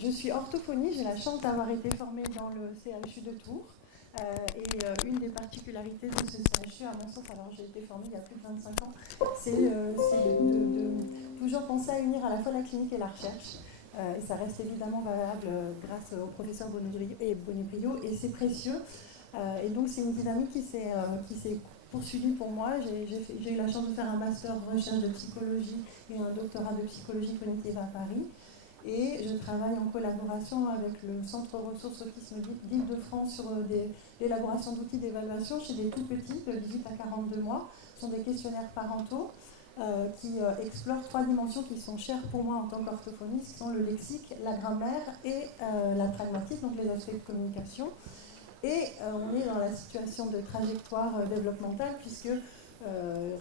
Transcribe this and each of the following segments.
Je suis orthophoniste, j'ai la chance d'avoir été formée dans le CHU de Tours. Une des particularités de ce CHU, à mon sens, alors j'ai été formée il y a plus de 25 ans, c'est de toujours penser à unir à la fois la clinique et la recherche. Et ça reste évidemment valable grâce au professeur Bonubrio, et c'est précieux. Et donc c'est une dynamique qui s'est poursuivie pour moi. J'ai eu la chance de faire un master de recherche de psychologie et un doctorat de psychologie cognitive à Paris. Et je travaille en collaboration avec le Centre Ressources Autisme d'Île-de-France sur l'élaboration d'outils d'évaluation chez des tout petits de 18 à 42 mois. Ce sont des questionnaires parentaux qui explorent 3 dimensions qui sont chères pour moi en tant qu'orthophoniste, qui sont le lexique, la grammaire et la pragmatique, donc les aspects de communication. Et on est dans la situation de trajectoire développementale, puisque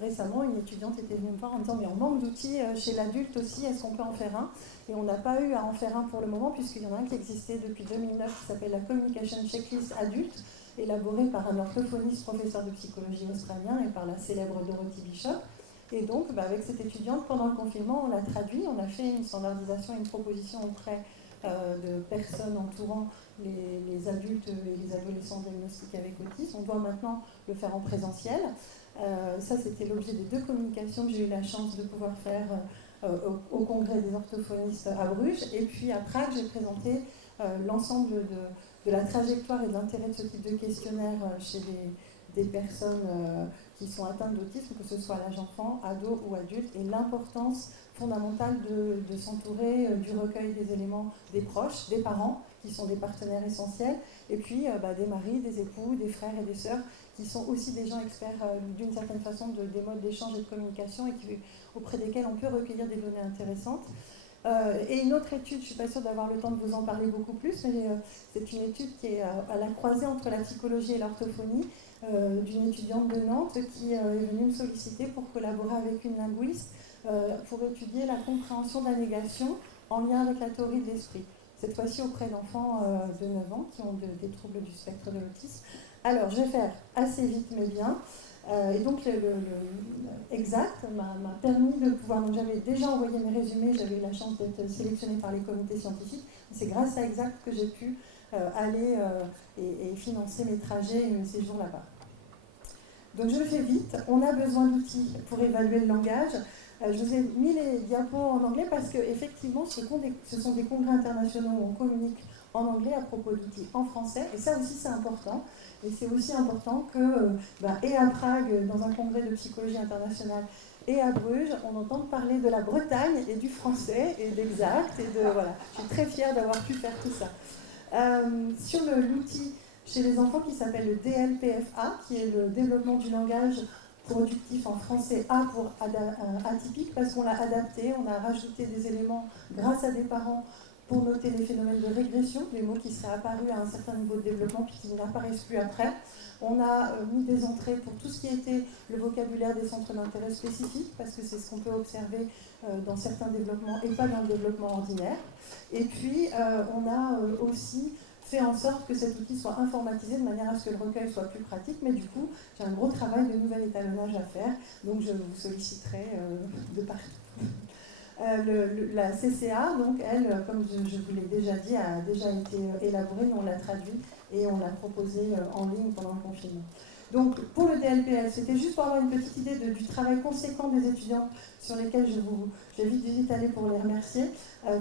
récemment, une étudiante était venue me voir en me disant « mais on manque d'outils chez l'adulte aussi, est-ce qu'on peut en faire un ?» Et on n'a pas eu à en faire un pour le moment, puisqu'il y en a un qui existait depuis 2009, qui s'appelle la Communication Checklist Adulte, élaboré par un orthophoniste professeur de psychologie australien et par la célèbre Dorothy Bishop. Et donc, avec cette étudiante, pendant le confinement, on l'a traduit, on a fait une standardisation, une proposition auprès de personnes entourant les adultes et les adolescents diagnostiqués avec autisme. On doit maintenant le faire en présentiel. Ça, c'était l'objet des 2 communications que j'ai eu la chance de pouvoir faire au congrès des orthophonistes à Bruges. Et puis à Prague, j'ai présenté l'ensemble de la trajectoire et de l'intérêt de ce type de questionnaire chez des personnes qui sont atteintes d'autisme, que ce soit à l'âge enfant, ado ou adulte, et l'importance fondamentale de s'entourer du recueil des éléments des proches, des parents, qui sont des partenaires essentiels, et puis des maris, des époux, des frères et des sœurs, qui sont aussi des gens experts d'une certaine façon des modes d'échange et de communication, et auprès desquels on peut recueillir des données intéressantes. Et une autre étude, je ne suis pas sûre d'avoir le temps de vous en parler beaucoup plus, mais c'est une étude qui est à la croisée entre la psychologie et l'orthophonie, d'une étudiante de Nantes qui est venue me solliciter pour collaborer avec une linguiste pour étudier la compréhension de la négation en lien avec la théorie de l'esprit. Cette fois-ci auprès d'enfants de 9 ans qui ont des troubles du spectre de l'autisme. Alors, je vais faire assez vite mais bien. Et donc, Exact m'a permis de pouvoir. Donc, j'avais déjà envoyé mes résumés, j'avais eu la chance d'être sélectionnée par les comités scientifiques. C'est grâce à Exact que j'ai pu aller et financer mes trajets et mes séjours là-bas. Donc, je le fais vite. On a besoin d'outils pour évaluer le langage. Je vous ai mis les diapos en anglais parce qu'effectivement, ce sont des congrès internationaux où on communique en anglais à propos d'outils en français. Et ça aussi, c'est important. Et c'est aussi important que, et à Prague, dans un congrès de psychologie internationale, et à Bruges, on entende parler de la Bretagne et du français et d'Exact. Voilà. Je suis très fière d'avoir pu faire tout ça. Sur l'outil chez les enfants qui s'appelle le DLPFA, qui est le développement du langage productif en français, A pour atypique, parce qu'on l'a adapté, on a rajouté des éléments grâce à des parents pour noter les phénomènes de régression, les mots qui seraient apparus à un certain niveau de développement puis qui n'apparaissent plus après. On a mis des entrées pour tout ce qui était le vocabulaire des centres d'intérêt spécifiques, parce que c'est ce qu'on peut observer dans certains développements et pas dans le développement ordinaire. Et puis, on a aussi fait en sorte que cet outil soit informatisé de manière à ce que le recueil soit plus pratique, mais du coup, j'ai un gros travail de nouvel étalonnage à faire, donc je vous solliciterai de partout. La CCA, donc elle, comme je vous l'ai déjà dit, a déjà été élaborée, nous on l'a traduit et on l'a proposé en ligne pendant le confinement. Donc pour le DLPS, c'était juste pour avoir une petite idée du travail conséquent des étudiants sur lesquels j'ai vite allé pour les remercier.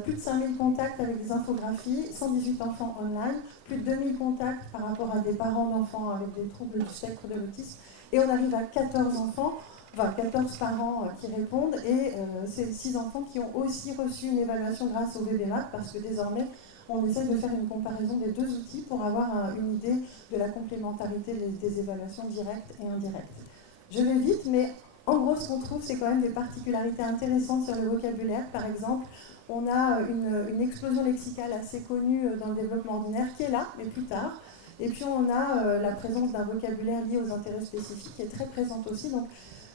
Plus de 5000 contacts avec des infographies, 118 enfants online, plus de 2000 contacts par rapport à des parents d'enfants avec des troubles du spectre de l'autisme, et on arrive à 14 enfants, 14 parents qui répondent, et c'est 6 enfants qui ont aussi reçu une évaluation grâce au VBMAT, parce que désormais, on essaie de faire une comparaison des 2 outils pour avoir une idée de la complémentarité des évaluations directes et indirectes. Je vais vite, mais en gros, ce qu'on trouve, c'est quand même des particularités intéressantes sur le vocabulaire. Par exemple, on a une explosion lexicale assez connue dans le développement ordinaire, qui est là, mais plus tard. Et puis on a la présence d'un vocabulaire lié aux intérêts spécifiques, qui est très présente aussi. Donc,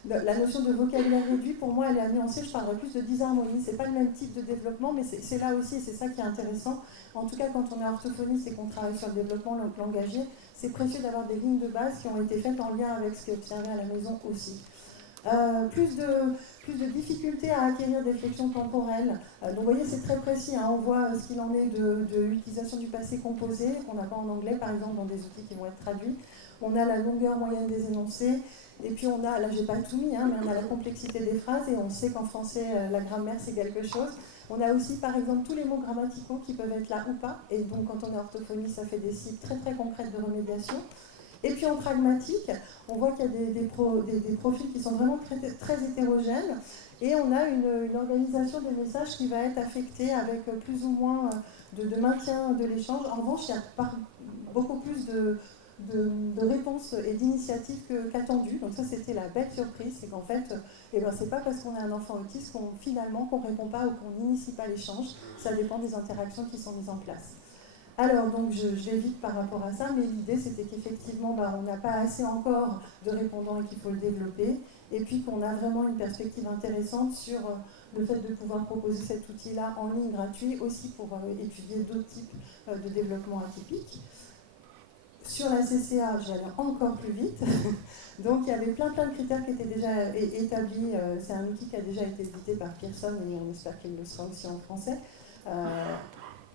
la notion de vocabulaire réduit, pour moi, elle est à nuancer. Je parlerai plus de disharmonie. C'est pas le même type de développement, mais c'est là aussi, et c'est ça qui est intéressant. En tout cas, quand on est orthophoniste et qu'on travaille sur le développement langagier, c'est précieux d'avoir des lignes de base qui ont été faites en lien avec ce qui est observé à la maison aussi. Plus de difficultés à acquérir des flexions temporelles. Donc vous voyez, c'est très précis, hein, on voit ce qu'il en est de l'utilisation du passé composé, qu'on n'a pas en anglais par exemple dans des outils qui vont être traduits. On a la longueur moyenne des énoncés, et puis on a, là j'ai pas tout mis, hein, mais on a la complexité des phrases, et on sait qu'en français la grammaire c'est quelque chose. On a aussi par exemple tous les mots grammaticaux qui peuvent être là ou pas, et donc quand on est orthophoniste ça fait des cibles très très concrètes de remédiation. Et puis en pragmatique, on voit qu'il y a des profils qui sont vraiment très, très hétérogènes, et on a une organisation des messages qui va être affectée avec plus ou moins de maintien de l'échange. En revanche, il y a beaucoup plus de réponses et d'initiatives qu'attendues. Donc ça, c'était la belle surprise, c'est qu'en fait, c'est pas parce qu'on a un enfant autiste qu'on répond pas ou qu'on n'initie pas l'échange. Ça dépend des interactions qui sont mises en place. Alors, donc, je vais vite par rapport à ça, mais l'idée, c'était qu'effectivement, on n'a pas assez encore de répondants et qu'il faut le développer, et puis qu'on a vraiment une perspective intéressante sur le fait de pouvoir proposer cet outil-là en ligne gratuit, aussi pour étudier d'autres types de développement atypiques. Sur la CCA, j'allais encore plus vite. Donc, il y avait plein de critères qui étaient déjà établis. C'est un outil qui a déjà été édité par Pearson, et on espère qu'il le sera aussi en français.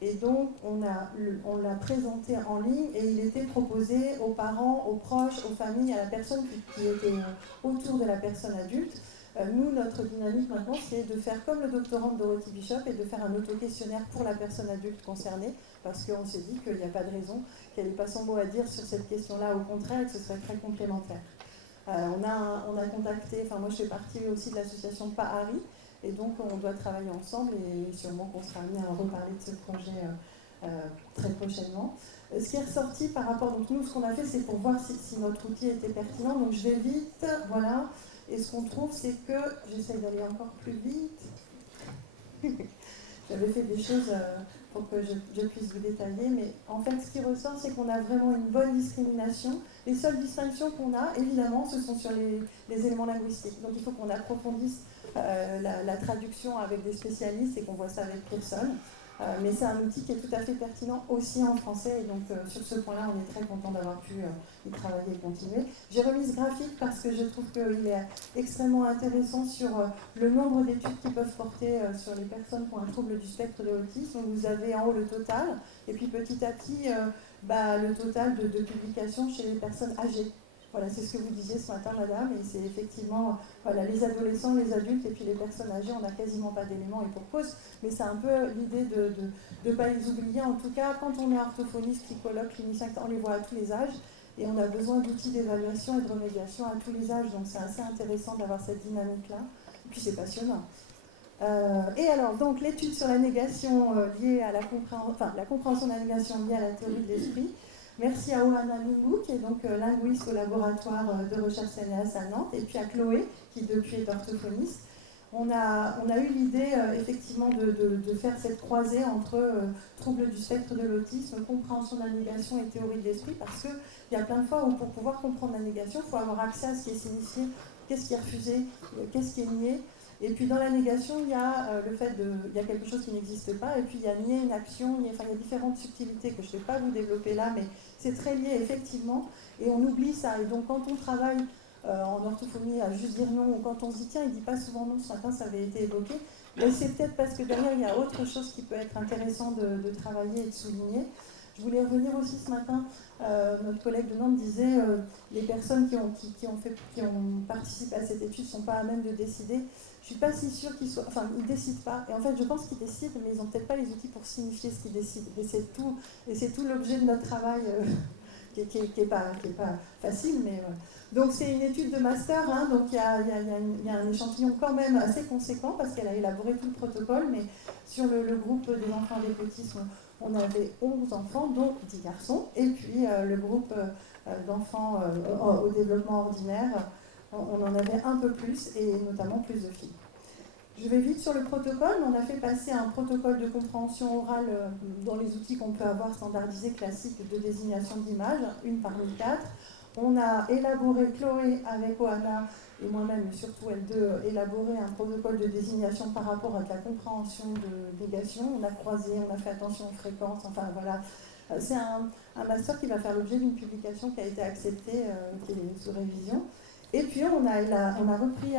Et donc, on l'a présenté en ligne et il était proposé aux parents, aux proches, aux familles, à la personne qui était autour de la personne adulte. Nous, notre dynamique maintenant, c'est de faire comme le doctorant de Dorothy Bishop et de faire un auto-questionnaire pour la personne adulte concernée, parce qu'on s'est dit qu'il n'y a pas de raison qu'elle n'ait pas son mot à dire sur cette question-là, au contraire, et que ce serait très complémentaire. On a contacté, enfin moi je fais partie aussi de l'association PAHARI, et donc on doit travailler ensemble et sûrement qu'on sera amené à reparler de ce projet très prochainement. Ce qui est ressorti par rapport, donc nous ce qu'on a fait c'est pour voir si notre outil était pertinent, donc je vais vite, voilà, et ce qu'on trouve c'est que, j'essaie d'aller encore plus vite, j'avais fait des choses pour que je puisse vous détailler, mais en fait ce qui ressort c'est qu'on a vraiment une bonne discrimination. Les seules distinctions qu'on a, évidemment, ce sont sur les éléments linguistiques, donc il faut qu'on approfondisse la traduction avec des spécialistes et qu'on voit ça avec Pearson. Mais c'est un outil qui est tout à fait pertinent aussi en français, et donc sur ce point-là, on est très content d'avoir pu y travailler et continuer. J'ai remis ce graphique parce que je trouve qu'il est extrêmement intéressant sur le nombre d'études qui peuvent porter sur les personnes qui ont un trouble du spectre de l'autisme. Vous avez en haut le total, et puis petit à petit, le total de publications chez les personnes âgées. Voilà, c'est ce que vous disiez ce matin, madame, et c'est effectivement les adolescents, les adultes et puis les personnes âgées, on n'a quasiment pas d'éléments, et pour cause, mais c'est un peu l'idée de ne pas les oublier. En tout cas, quand on est orthophoniste, psychologue, clinicien, on les voit à tous les âges, et on a besoin d'outils d'évaluation et de remédiation à tous les âges, donc c'est assez intéressant d'avoir cette dynamique-là, et puis c'est passionnant. Et alors, donc l'étude sur la négation liée à la compréhension de la négation liée à la théorie de l'esprit. Merci à Ohana Lungu, qui est donc linguiste au laboratoire de recherche CNRS à Nantes, et puis à Chloé, qui depuis est orthophoniste. On a eu l'idée effectivement de faire cette croisée entre troubles du spectre de l'autisme, compréhension de la négation et théorie de l'esprit, parce qu'il y a plein de fois où pour pouvoir comprendre la négation, il faut avoir accès à ce qui est signifié, qu'est-ce qui est refusé, qu'est-ce qui est nié. Et puis dans la négation, il y a il y a quelque chose qui n'existe pas, et puis il y a nier une action, il y a différentes subtilités que je ne vais pas vous développer là, mais c'est très lié effectivement, et on oublie ça. Et donc quand on travaille en orthophonie à juste dire non, ou quand on se dit tiens, il ne dit pas souvent non, ce matin ça avait été évoqué, mais c'est peut-être parce que derrière il y a autre chose qui peut être intéressant de travailler et de souligner. Je voulais revenir aussi ce matin, notre collègue de Nantes disait les personnes qui ont participé à cette étude ne sont pas à même de décider. Je ne suis pas si sûre qu'ils soient. Enfin, ils ne décident pas. Et en fait, je pense qu'ils décident, mais ils n'ont peut-être pas les outils pour signifier ce qu'ils décident. Et c'est tout l'objet de notre travail qui n'est pas facile. Mais, donc, c'est une étude de master. Hein, donc, il y a un échantillon quand même assez conséquent parce qu'elle a élaboré tout le protocole. Mais sur le groupe des enfants avec autisme, on avait 11 enfants, dont 10 garçons. Et puis, le groupe d'enfants au développement ordinaire, on en avait un peu plus, et notamment plus de filles. Je vais vite sur le protocole. On a fait passer un protocole de compréhension orale dans les outils qu'on peut avoir standardisés classiques de désignation d'images, une parmi 4. On a élaboré, Chloé avec Ohana et moi-même, mais surtout elle deux, élaboré un protocole de désignation par rapport à la compréhension de négation. On a croisé, on a fait attention aux fréquences, enfin voilà. C'est un master qui va faire l'objet d'une publication qui a été acceptée, qui est sous révision. Et puis on a repris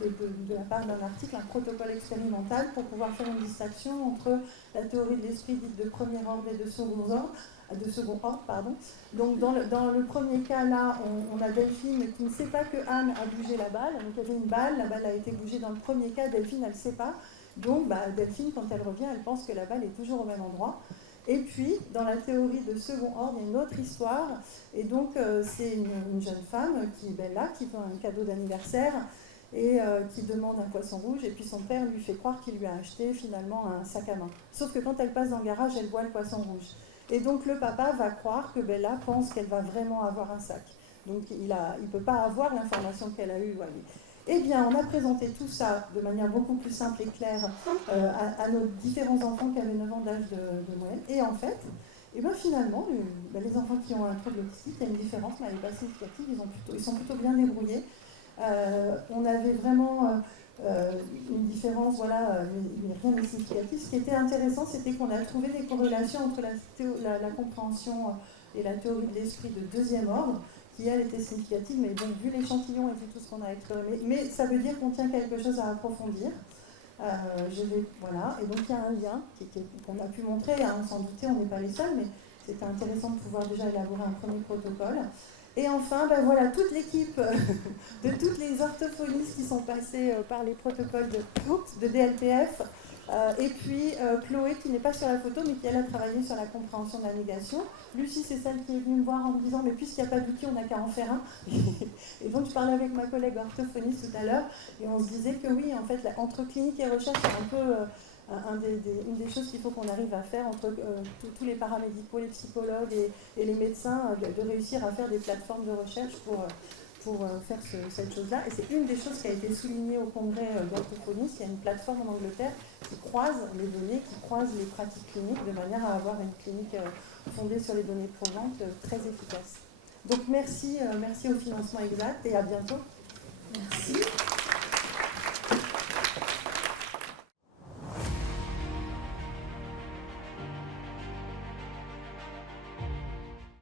de la part d'un article un protocole expérimental pour pouvoir faire une distinction entre la théorie de l'esprit dite de premier ordre et de second ordre. Donc dans le premier cas là, on a Delphine qui ne sait pas que Anne a bougé la balle. Donc il y avait une balle, la balle a été bougée dans le premier cas, Delphine elle ne sait pas. Donc Delphine quand elle revient, elle pense que la balle est toujours au même endroit. Et puis, dans la théorie de second ordre, il y a une autre histoire. Et donc, c'est une jeune femme, Bella, qui fait un cadeau d'anniversaire et qui demande un poisson rouge. Et puis, son père lui fait croire qu'il lui a acheté finalement un sac à main. Sauf que quand elle passe dans le garage, elle voit le poisson rouge. Et donc, le papa va croire que Bella pense qu'elle va vraiment avoir un sac. Donc, il ne peut pas avoir l'information qu'elle a eue. Eh bien, on a présenté tout ça de manière beaucoup plus simple et claire à nos différents enfants qui avaient 9 ans d'âge de moyenne. Et en fait, finalement, les enfants qui ont un trouble autistique, il y a une différence, mais elle n'est pas significative, ils sont plutôt bien débrouillés. On avait vraiment une différence, mais rien de significatif. Ce qui était intéressant, c'était qu'on a trouvé des corrélations entre la compréhension et la théorie de l'esprit de deuxième ordre, qui elle était significative, mais bon, vu l'échantillon et vu tout ce qu'on a exploré, mais ça veut dire qu'on tient quelque chose à approfondir. Et donc il y a un lien qu'on a pu montrer, hein, sans douter, on n'est pas les seuls, mais c'était intéressant de pouvoir déjà élaborer un premier protocole. Et enfin, toute l'équipe de toutes les orthophonistes qui sont passées par les protocoles de DLPF, et puis Chloé qui n'est pas sur la photo mais qui elle a travaillé sur la compréhension de la négation. Lucie, c'est celle qui est venue me voir en me disant mais puisqu'il n'y a pas d'outil, on n'a qu'à en faire un. Et donc je parlais avec ma collègue orthophoniste tout à l'heure et on se disait que oui, en fait, entre clinique et recherche, c'est un peu une des choses qu'il faut qu'on arrive à faire entre tous les paramédicaux, les psychologues et les médecins, de réussir à faire des plateformes de recherche pour faire cette chose-là. Et c'est une des choses qui a été soulignée au congrès d'orthophonistes. Il y a une plateforme en Angleterre qui croise les données, qui croise les pratiques cliniques de manière à avoir une clinique fondée sur les données probantes très efficace. Donc merci au financement exact et à bientôt. Merci.